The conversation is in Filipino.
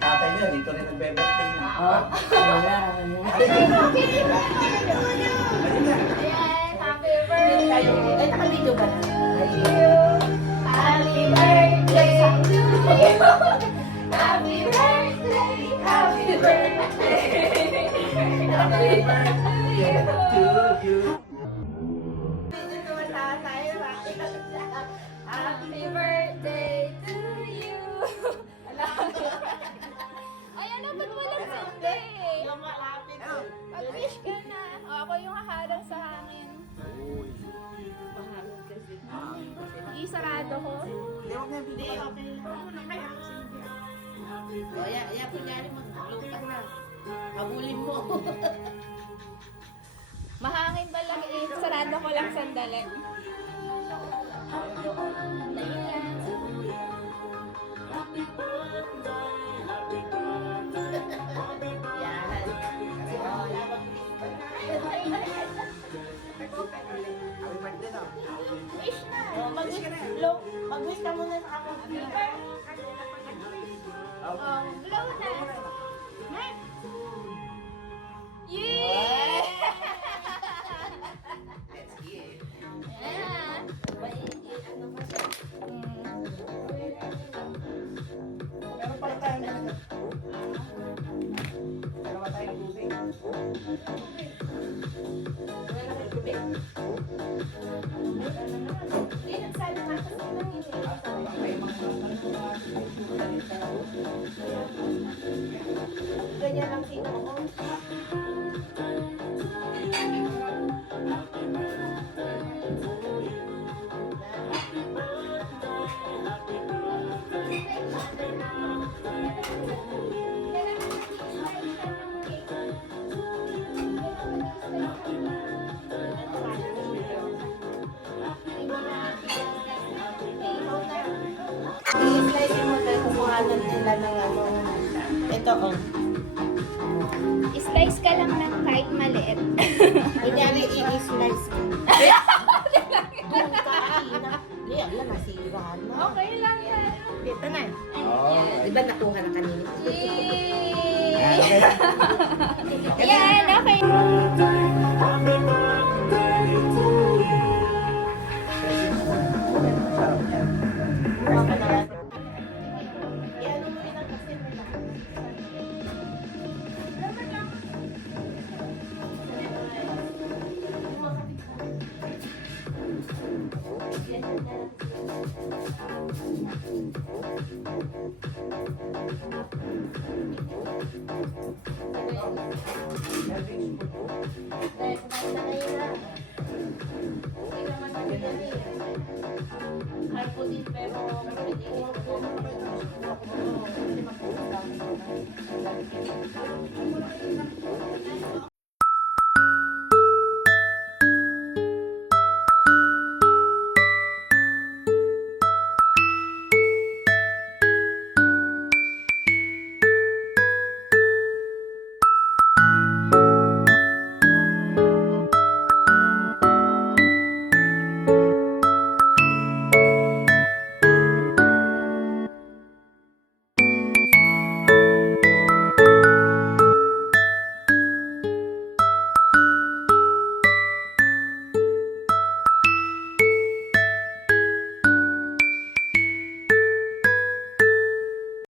tatay niya, dito rin nagbe-birthday niya. Oh, wala. Ayan, happy birthday. Ay, naka-video ba na? Happy birthday to you. Happy birthday, happy birthday. Happy birthday to you. Happy birthday to you. Ayan na, ba't walang Sunday? Mag-wish ka na. O, ako yung haharang sa hangin. Isarado ko. O, ya kunyari mag-lukas na. Habulin mo. Mahangin ba lang eh? Sarado ko lang sandali. Wish na. Mag-wish ka muna sa ako. Blow na. Yay! Ayan. Meron pala tayong ganito. Dalawa tayong tubig. Hindi, nagsabi na ako sa mga hindi. May mga Ganyan lang sino ko. I-slice mo tayo kumuhanan nila ng ano. Ito oh. Slice ka lang ng kahit maliit. Kunyari i-slice mo. Doon ka ay na. Liyan lang nasira na. Okay lang yan. Ito na. Ayan. Di ba nakuha na kanina? Yay! Yan, okay. Baka na. Iyan mo rin ang kasi nila. Harpo din pero